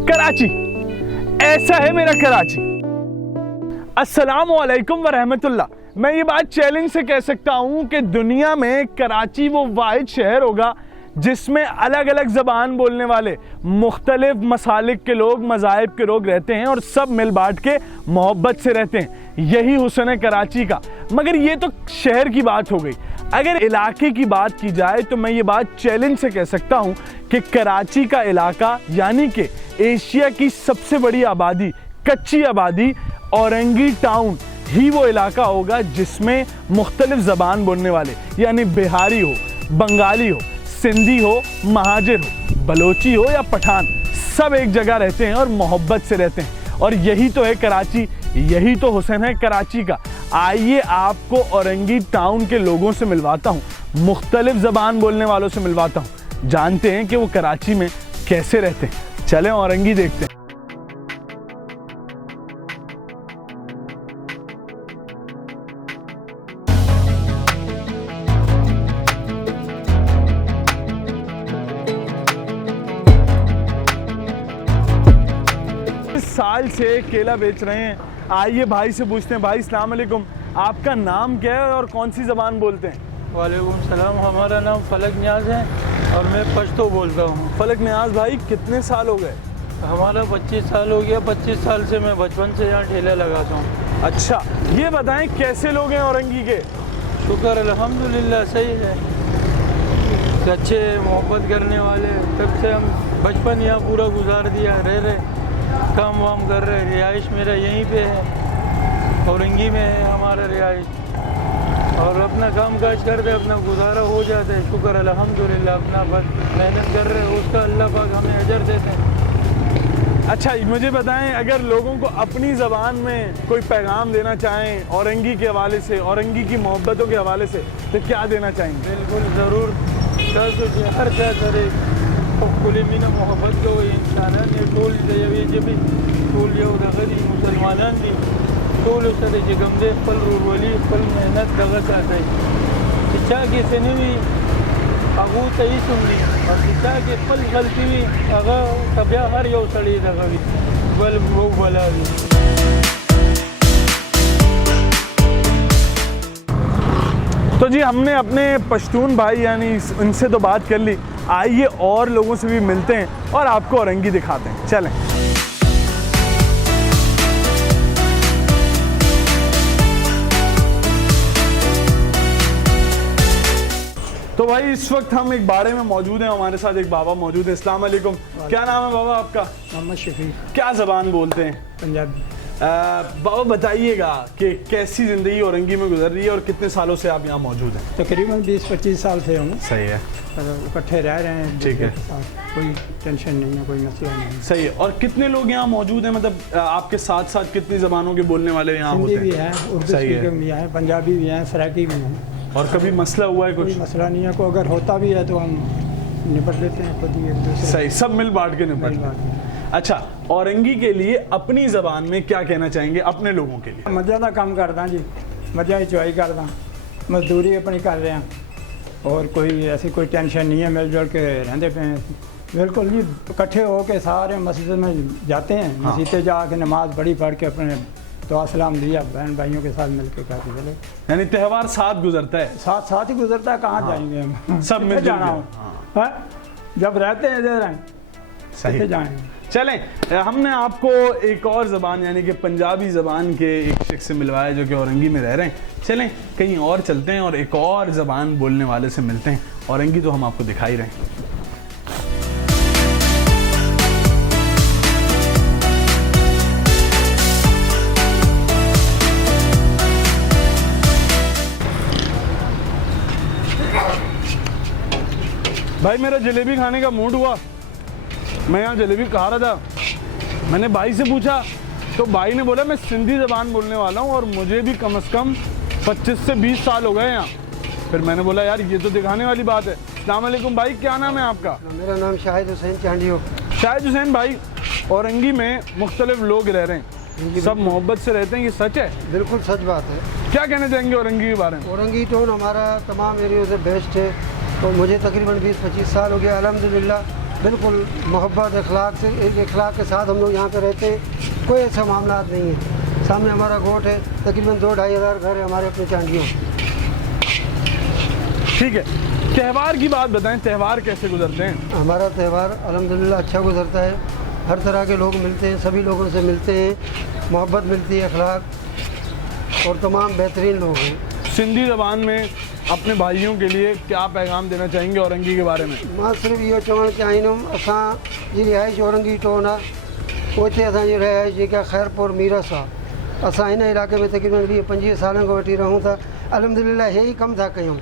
कराची, ऐसा है मेरा कराची। अस्सलाम वालेकुम व रहमतुल्लाह। मैं ये बात चैलेंज से कह सकता हूं कि दुनिया में कराची वो वाहिद शहर होगा जिसमें अलग अलग ज़बान बोलने वाले मुख्तलिफ मसालिक के लोग, मज़ाहिब के लोग रहते हैं और सब मिल बांट के मोहब्बत से रहते हैं। यही हुस्न है कराची का। मगर ये तो शहर की बात हो गई। अगर इलाके की बात की जाए तो मैं ये बात चैलेंज से कह सकता हूँ कि कराची का इलाका यानी कि एशिया की सबसे बड़ी आबादी, कच्ची आबादी, औरंगी टाउन ही वो इलाका होगा जिसमें मुख्तलिफ ज़बान बोलने वाले यानी बिहारी हो, बंगाली हो, सिंधी हो, महाजिर हो, बलोची हो या पठान, सब एक जगह रहते हैं और मोहब्बत से रहते हैं। और यही तो है कराची, यही तो हुस्न है कराची का। आइए आपको औरंगी टाउन के लोगों से मिलवाता हूँ, मुख्तलिफ ज़बान बोलने वालों से मिलवाता हूँ, जानते हैं कि वो कराची में कैसे रहते हैं। चलें औरंगी देखते हैं। साल से केला बेच रहे हैं। आइए भाई से पूछते हैं। भाई अस्सलाम वालेकुम, आपका नाम क्या है और कौन सी ज़बान बोलते हैं? वालेकुम सलाम, हमारा नाम फलक न्याज है और मैं पश्तो बोलता हूँ। फलक न्याज भाई, कितने साल हो गए? हमारा 25 साल हो गया। 25 साल से मैं बचपन से यहाँ ठेला लगाता हूँ। अच्छा, ये बताएं कैसे लोग हैं औरंगी के? शुक्र अल्हम्दुलिल्लाह सही है, अच्छे मोहब्बत करने वाले। तब से हम बचपन यहाँ पूरा गुजार दिया, रह रहे, काम वाम कर रहे। रिहाइश मेरा यहीं पे है, औरंगी में है हमारा रिहाइश, और अपना काम काज करते अपना गुजारा हो जाता है। शुक्र अल्हम्दुलिल्लाह, अपना बस मेहनत कर रहे हैं, उसका अल्लाह पाक हमें अजर देते हैं। अच्छा, मुझे बताएं, अगर लोगों को अपनी ज़बान में कोई पैगाम देना चाहें औरंगी के हवाले से, औरंगी की मोहब्बतों के हवाले से, तो क्या देना चाहेंगे? बिल्कुल ज़रूर, हर क्या करे खुली मीना मोहब्बत को इंसानान ने टोल जबी जबी टोल यो दगली मुसलमानान भी टोल सरे जगमदे फल रूवली फल मेहनत दगत आते शिक्षा के सने भी अबू तई सुनली और शिक्षा के फल गलती भी अगर तबिया हर यो सड़ी दगली बल वो बला भी। तो जी, हमने अपने पश्तून भाई यानी इनसे तो बात कर ली। आइए और लोगों से भी मिलते हैं और आपको औरंगी दिखाते हैं। चलें। तो भाई इस वक्त हम एक बाड़े में मौजूद हैं, हमारे साथ एक बाबा मौजूद है। अस्सलाम वालेकुम, क्या नाम है बाबा आपका? मोहम्मद शफीक। क्या ज़बान बोलते हैं? पंजाबी। बाबा बताइएगा कि कैसी ज़िंदगी औरंगी में गुजर रही है और कितने सालों से आप यहाँ मौजूद हैं? तकरीबन 20-25 साल से हूँ। सही है, इकट्ठे रह रहे हैं। ठीक है, कोई टेंशन नहीं है, कोई मसला नहीं है। सही है। और कितने लोग यहाँ मौजूद हैं, मतलब आपके साथ साथ कितनी ज़बानों के बोलने वाले यहाँ होते हैं? हिंदी भी है, उर्दू स्पीकर भी है, पंजाबी भी है, सराकी भी है। और कभी मसला हुआ है कुछ? कोई मसला नहीं है, कोई अगर होता भी है तो हम निपट लेते हैं खुद ही एक दूसरे। सही, सब मिल बांट के निपट। अच्छा, औरंगी के लिए अपनी ज़बान में क्या कहना चाहेंगे अपने लोगों के लिए? मज़ा का काम करदा जी, मज़ा इंजॉय करदा, मजदूरी अपनी कर रहे हैं और कोई ऐसी कोई टेंशन नहीं है, मिलजुल के रहते पे हैं। बिल्कुल जी, इकट्ठे होके सारे मस्जिद में जाते हैं। हाँ। मस्जिद जाके नमाज पढ़ के अपने दुआ सलाम दिया, बहन भाइयों के साथ मिल के कहते चले। यानी त्यौहार साथ गुजरता है? साथ साथ ही गुजरता है, कहाँ जाएंगे हम? सब मिल जाना हो, जब रहते हैं इधर हैं, सही जाएंगे। चलें, हमने आपको एक और ज़बान यानी कि पंजाबी ज़बान के एक शख्स से मिलवाया जो कि औरंगी में रह रहे हैं। चलें कहीं और चलते हैं और एक और ज़बान बोलने वाले से मिलते हैं। औरंगी तो हम आपको दिखा ही रहे हैं। भाई मेरा जलेबी खाने का मूड हुआ, मैं यहाँ जलेबी खा रहा था। मैंने भाई से पूछा तो भाई ने बोला मैं सिंधी ज़बान बोलने वाला हूँ और मुझे भी कम से कम 25 से 20 साल हो गए यहाँ। फिर मैंने बोला यार ये तो दिखाने वाली बात है। अस्सलाम वालेकुम भाई, क्या नाम है आपका? मेरा नाम शाहिद हुसैन चांडी हो। शाहिद हुसैन भाई, औरंगी में मुख्तलिफ लोग रह रहे हैं, सब मोहब्बत से रहते हैं, ये सच है? बिल्कुल सच बात है। क्या कहना चाहेंगे औरंगी के बारे में? औरंगी टाउन हमारा तमाम एरियो से बेस्ट है। तो मुझे तकरीबन 20-25 साल हो गया अल्हम्दुलिल्लाह। बिल्कुल मोहब्बत अखलाक के साथ हम लोग यहाँ पे रहते हैं, कोई ऐसा मामला नहीं है। सामने हमारा गोट है, तकरीबन 2-2.5 हज़ार घर है हमारे अपने चांडियों। ठीक है, त्यौहार की बात बताएं, त्यौहार कैसे गुजरते हैं? हमारा त्यौहार अल्हम्दुलिल्लाह अच्छा गुजरता है। हर तरह के लोग मिलते हैं, सभी लोगों से मिलते हैं, मोहब्बत मिलती है, अखलाक और तमाम बेहतरीन लोग हैं। सिंधी ज़बान में अपने भाइयों के लिए क्या पैगाम देना चाहेंगे औरंगी के बारे में? मां सिर्फ़ु इहो चवणु चाहींदुमि, असां जी रिहाइश औरंगी टोन आहे, उते असांजी रिहाइश जेका खैरपुर मीरस आहे। असां हिन इलाइक़े में तक़रीबन 20-25 सालनि खां वठी रहूं था। अल्हम्दुलिल्लाह हे ई कमु था कयूं,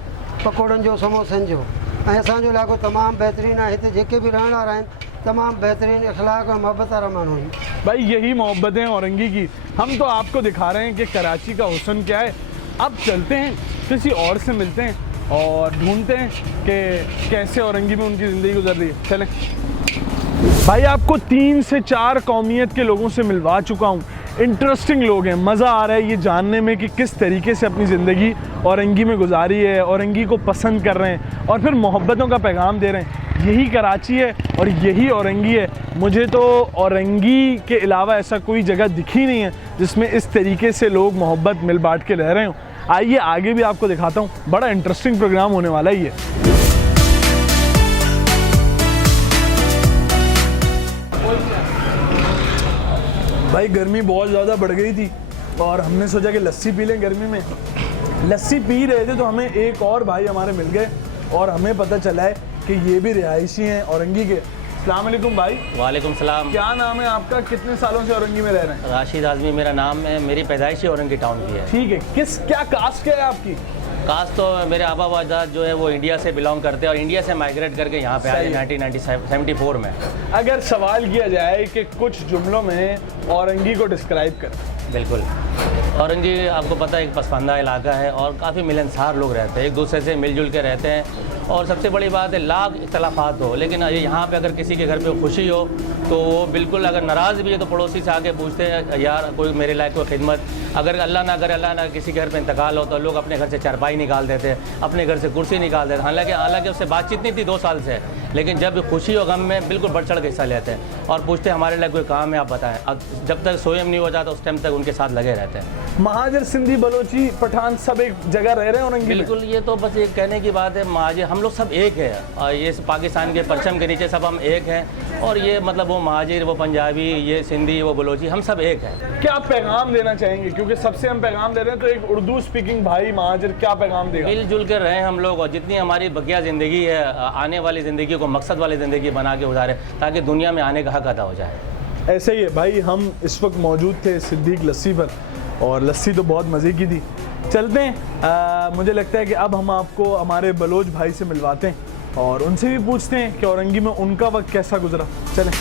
पकोड़नि जो, समोसनि जो। ऐं असांजो इलाइक़ो तमामु बहितरीनु आहे। हिते जेके बि रहण वारा आहिनि तमाम बेहतरीन अखलाक और मोहब्बत वाला मानू है। भाई यही मोहब्बत है औरंगी की। हम तो आपको दिखा रहे हैं कि कराची का हुस्न क्या है। अब चलते हैं, किसी और से मिलते हैं और ढूंढते हैं कि कैसे औरंगी में उनकी ज़िंदगी गुजर रही है। चलें भाई, आपको 3 से 4 कौमियत के लोगों से मिलवा चुका हूँ। इंटरेस्टिंग लोग हैं, मज़ा आ रहा है ये जानने में कि किस तरीके से अपनी ज़िंदगी औरंगी में गुजारी है, औरंगी को पसंद कर रहे हैं और फिर मोहब्बतों का पैगाम दे रहे हैं। यही कराची है और यही औरंगी है। मुझे तो औरंगी के अलावा ऐसा कोई जगह दिखी नहीं है जिसमें इस तरीके से लोग मोहब्बत मिल बांट के रह रहे हों। आइए आगे भी आपको दिखाता हूँ, बड़ा इंटरेस्टिंग प्रोग्राम होने वाला है ये। भाई गर्मी बहुत ज़्यादा बढ़ गई थी और हमने सोचा कि लस्सी पी लें। गर्मी में लस्सी पी रहे थे तो हमें एक और भाई हमारे मिल गए और हमें पता चला है कि ये भी रिहायशी हैं औरंगी के। अस्सलाम वालेकुम भाई। वालेकुम सलाम। क्या नाम है आपका? कितने सालों से औरंगी में रह रहे हैं? राशिद आज़मी मेरा नाम है। मेरी पैदाइश ही औरंगी टाउन की है। ठीक है, क्या कास्ट क्या है आपकी? कास्ट तो मेरे आबा व अजदाद जो है वो इंडिया से बिलोंग करते हैं और इंडिया से माइग्रेट करके यहाँ पे आए 1974 में। अगर सवाल किया जाए कि कुछ जुमलों में औरंगी को डिस्क्राइब करें। बिल्कुल, औरंगी आपको पता है एक पसमानदा इलाका है और काफ़ी मिलनसार लोग रहते हैं, एक दूसरे से मिलजुल के रहते हैं। और सबसे बड़ी बात है, लाख इख्तलाफात हो लेकिन यहाँ पे अगर किसी के घर पे खुशी हो तो वो बिल्कुल, अगर नाराज़ भी है तो पड़ोसी से आके पूछते हैं यार कोई मेरे लायक कोई खिदमत। अगर अल्लाह ना करे, अल्लाह ना किसी घर पे इंतकाल हो तो लोग अपने घर से चारपाई निकाल देते हैं, अपने घर से कुर्सी निकाल देते हैं। हालांकि उससे बातचीत नहीं थी 2 साल से, लेकिन जब खुशी और गम में बिल्कुल बढ़ चढ़ के हिस्सा लेते हैं और पूछते हैं हमारे लिए कोई काम है आप बताएं। अब जब तक स्वयं नहीं हो जाता उस टाइम तक उनके साथ लगे रहते हैं। महाजर, सिंधी, बलोची, पठान सब एक जगह रह रहे हैं औरंगी में? बिल्कुल, ये तो बस एक कहने की बात है। महाजर हम लोग सब एक है और ये पाकिस्तान के परचम के नीचे सब हम एक हैं। और ये मतलब वो महाजिर, वो पंजाबी, ये सिंधी, वो बलोची, हम सब एक हैं। क्या पैगाम देना चाहेंगे? क्योंकि सबसे हम पैगाम दे रहे हैं, तो एक उर्दू स्पीकिंग भाई महाजिर क्या पैगाम देगा? मिलजुल कर रहे हम लोग और जितनी हमारी बकिया ज़िंदगी है, आने वाली ज़िंदगी को मकसद वाली ज़िंदगी बना के गुजारे ताकि दुनिया में आने का हक अदा हो जाए। ऐसे ही है भाई। हम इस वक्त मौजूद थे सिद्दीक लस्सी पर और लस्सी तो बहुत मज़े की थी। चलते हैं, मुझे लगता है कि अब हम आपको हमारे बलोच भाई से मिलवाते हैं और उनसे भी पूछते हैं कि औरंगी में उनका वक्त कैसा गुजरा। चलें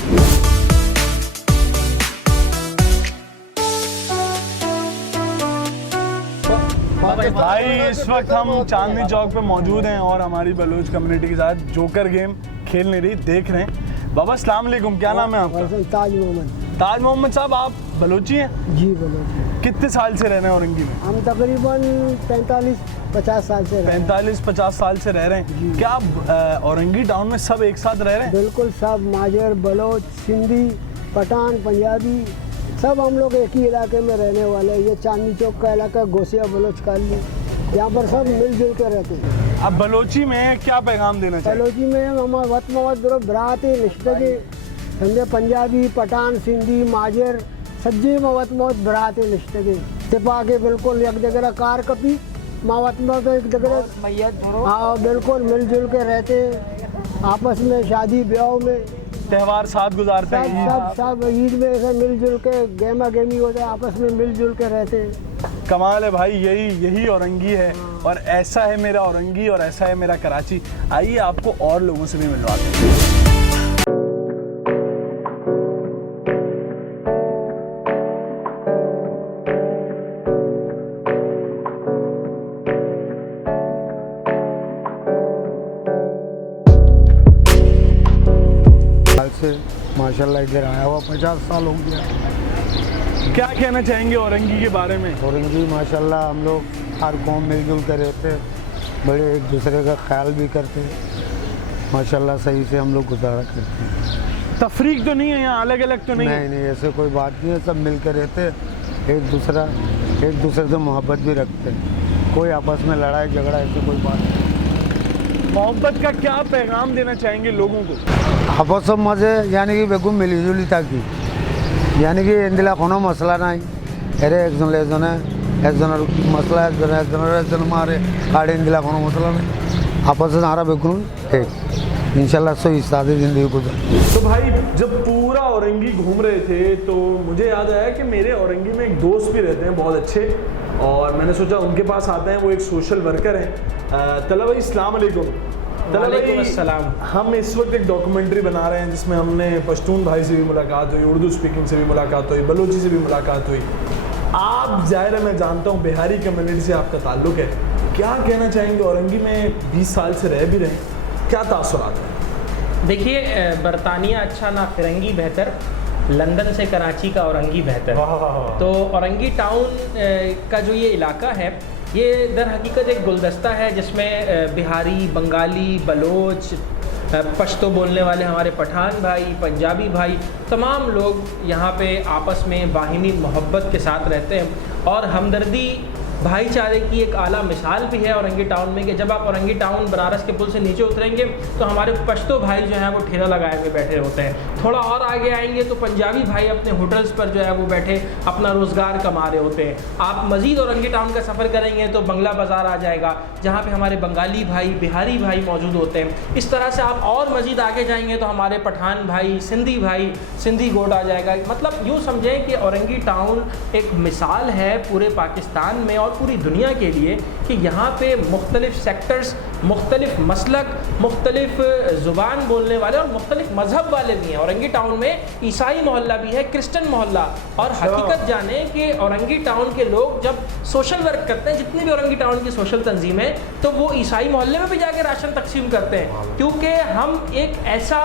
भाई, इस वक्त हम चांदनी चौक पे मौजूद हैं और हमारी बलोच कम्युनिटी के साथ जोकर गेम खेल नहीं रही, देख रहे हैं। बाबा अस्सलाम वालेकुम, क्या नाम है आपका? ताज मोहम्मद। ताज मोहम्मद साहब, आप बलोची हैं? जी बलोची। कितने साल से रह रहे हैं औरंगी में? हम तकरीबन 45-50 साल से 45-50 साल से रह रहे हैं। क्या आप औरंगी टाउन में सब एक साथ रह रहे हैं? बिल्कुल, सब माजर, बलोच, सिंधी, पठान, पंजाबी सब हम लोग एक ही इलाके में रहने वाले हैं। ये चांदनी चौक का इलाका, गोसिया बलोच कॉलोनी, यहाँ पर सब मिलजुल कर रहते हैं। अब बलोची में क्या पैगाम देना चाहिए? बलोची में हम वत मवत बरात निश्तगे समझे, पंजाबी, पठान, सिंधी, माजर सज्जी मवत मवत बरात निश्तगे तिपा के बिल्कुल एक जगह कार कपी मावत मवत एक जगह। हाँ बिल्कुल मिलजुल के रहते आपस में, शादी ब्याह में त्यौहार साथ गुजारते हैं। सब ईद में ऐसे मिलजुल के गेमा गेमी होते हैं, आपस में मिलजुल के रहते हैं। कमाल है भाई, यही औरंगी है और ऐसा है मेरा औरंगी और ऐसा है मेरा कराची। आइए आपको और लोगों से भी मिलवाते हैं। से माशाल्लाह इधर आया हुआ 50 साल हो गया। क्या कहना चाहेंगे औरंगी के बारे में? औरंगी माशाल्लाह हम लोग हर कौम मिलजुल कर रहते, बड़े एक दूसरे का ख्याल भी करते माशाल्लाह सही से हम लोग गुजारा करते हैं। तफरीक तो नहीं है यहाँ, अलग अलग तो नहीं है? नहीं ऐसे कोई बात नहीं है, सब मिल कर रहते हैं, एक दूसरे से मोहब्बत भी रखते हैं, कोई आपस में लड़ाई झगड़ा ऐसे कोई बात नहीं। मोहब्बत का क्या पैगाम देना चाहेंगे लोगों को? आपस मजे यानी कि बेगुम मिली जुली ताकि यानी कि इंदिला कोनो मसला नहीं, अरे एक जन ले जन मसला एक जन मारे काड़े इंदिला कोनो मसला नहीं, आपस में सारा बेगुन एक इंशाल्लाह सही सादी ज़िंदगी गुजर। तो भाई जब पूरा औरंगी घूम रहे थे तो मुझे याद आया कि मेरे औरंगी में एक दोस्त भी रहते हैं बहुत अच्छे, और मैंने सोचा उनके पास आते हैं। वो एक सोशल वर्कर हैं। तला भाई अस्सलाम वालेकुम। तला भाई हम इस वक्त एक डॉक्यूमेंट्री बना रहे हैं जिसमें हमने पश्तून भाई से भी मुलाकात हुई, उर्दू स्पीकिंग से भी मुलाकात हुई, बलोची से भी मुलाकात हुई। आप ज़ाहिर है मैं जानता हूँ बिहारी कम्युनिटी से आपका ताल्लुक़ है, क्या कहना चाहेंगे? औरंगी में 20 साल से रह भी रहे, क्या तासुरात है? देखिए, बरतानिया अच्छा ना फिरंगी बेहतर, लंदन से कराची का औरंगी बेहतर। तो औरंगी टाउन का जो ये इलाका है ये दर हकीकत एक गुलदस्ता है जिसमें बिहारी, बंगाली, बलोच, पश्तो बोलने वाले हमारे पठान भाई, पंजाबी भाई, तमाम लोग यहाँ पे आपस में बाहिमी मोहब्बत के साथ रहते हैं। और हमदर्दी भाईचारे की एक आला मिसाल भी है औरंगी टाउन में कि जब आप औरंगी टाउन बनारस के पुल से नीचे उतरेंगे तो हमारे पश्तो भाई जो हैं वो ठेला लगाए हुए बैठे होते हैं। थोड़ा और आगे आएंगे तो पंजाबी भाई अपने होटल्स पर जो है वो बैठे अपना रोज़गार कमा रहे होते हैं। आप मज़ीद औरंगी टाउन का सफ़र करेंगे तो बंगला बाज़ार आ जाएगा जहाँ पे हमारे बंगाली भाई, बिहारी भाई मौजूद होते हैं। इस तरह से आप और मज़ीद आगे जाएंगे तो हमारे पठान भाई, सिंधी गोट आ जाएगा। मतलब यूँ समझें कि औरंगी टाउन एक मिसाल है पूरे पाकिस्तान में और पूरी दुनिया के लिए कि यहाँ पे मुख्तलिफ सेक्टर्स, मुख्तलिफ मसलक, मुख्तलिफ ज़ुबान बोलने वाले और मुख्तलिफ मज़हब वाले भी हैं। औरंगी टाउन में ईसाई मोहल्ला भी है, क्रिश्चियन मोहल्ला। और हकीकत जाने कि औरंगी टाउन के लोग जब सोशल वर्क करते हैं, जितनी भी औरंगी टाउन की सोशल तंजीमें, तो वो ईसाई मोहल्ले में भी जाके राशन तकसीम करते हैं, क्योंकि हम एक ऐसा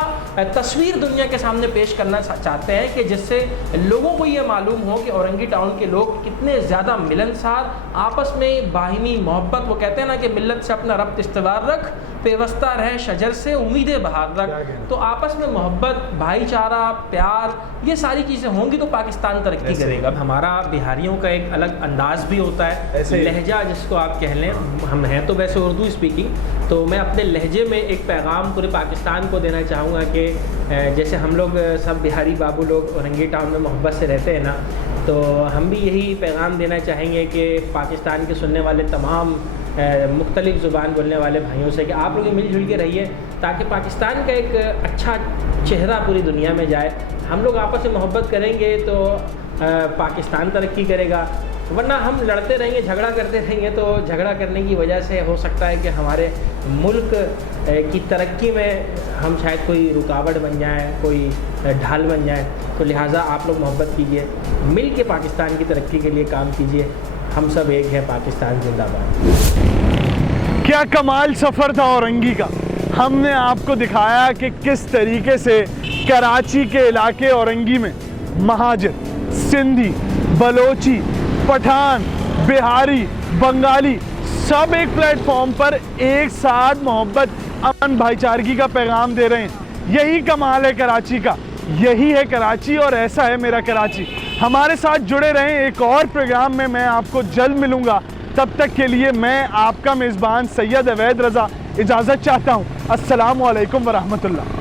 तस्वीर दुनिया के सामने पेश करना चाहते हैं कि जिससे लोगों को ये मालूम हो कि औरंगी टाउन के लोग कितने ज़्यादा मिलनसार, आपस में बाहिमी मोहब्बत। वो कहते हैं ना कि मिल्लत से अपना रब्त इस्तेवार रख, पेवस्ता रहे शजर से उम्मीदें बहार रख। तो आपस में मोहब्बत, भाईचारा, प्यार, ये सारी चीज़ें होंगी तो पाकिस्तान तरक्की करेगा। हमारा बिहारियों का एक अलग अंदाज़ भी होता है, लहजा जिसको आप कह लें। हम हैं तो वैसे उर्दू स्पीकिंग, तो मैं अपने लहजे में एक पैगाम पूरे पाकिस्तान को देना चाहूँगा कि जैसे हम लोग सब बिहारी बाबू लोग औरंगी टाउन में मोहब्बत से रहते हैं ना, तो हम भी यही पैगाम देना चाहेंगे कि पाकिस्तान के सुनने वाले तमाम मुख्तलिफ़ ज़ुबान बोलने वाले भाइयों से कि आप लोग मिलजुल के रहिए ताकि पाकिस्तान का एक अच्छा चेहरा पूरी दुनिया में जाए। हम लोग आपस में मोहब्बत करेंगे तो पाकिस्तान तरक्की करेगा, वरना हम लड़ते रहेंगे, झगड़ा करते रहेंगे तो झगड़ा करने की वजह से हो सकता है कि हमारे मुल्क की तरक्की में हम शायद कोई रुकावट बन जाएँ, कोई ढाल बन जाए। तो लिहाजा आप लोग मोहब्बत कीजिए, मिल के पाकिस्तान की तरक्की के लिए काम कीजिए। हम सब एक है, पाकिस्तान जिंदाबाद। क्या कमाल सफ़र था औरंगी का। हमने आपको दिखाया कि किस तरीके से कराची के इलाके औरंगी में महाजिर, सिंधी, बलोची, पठान, बिहारी, बंगाली सब एक प्लेटफॉर्म पर एक साथ मोहब्बत, अमन, भाईचारगी का पैगाम दे रहे हैं। यही कमाल है कराची का, यही है कराची और ऐसा है मेरा कराची। हमारे साथ जुड़े रहें, एक और प्रोग्राम में मैं आपको जल्द मिलूंगा। तब तक के लिए मैं आपका मेज़बान सैयद अवैध रज़ा इजाज़त चाहता हूँ। अस्सलामु अलैकुम वरहमतुल्लाह।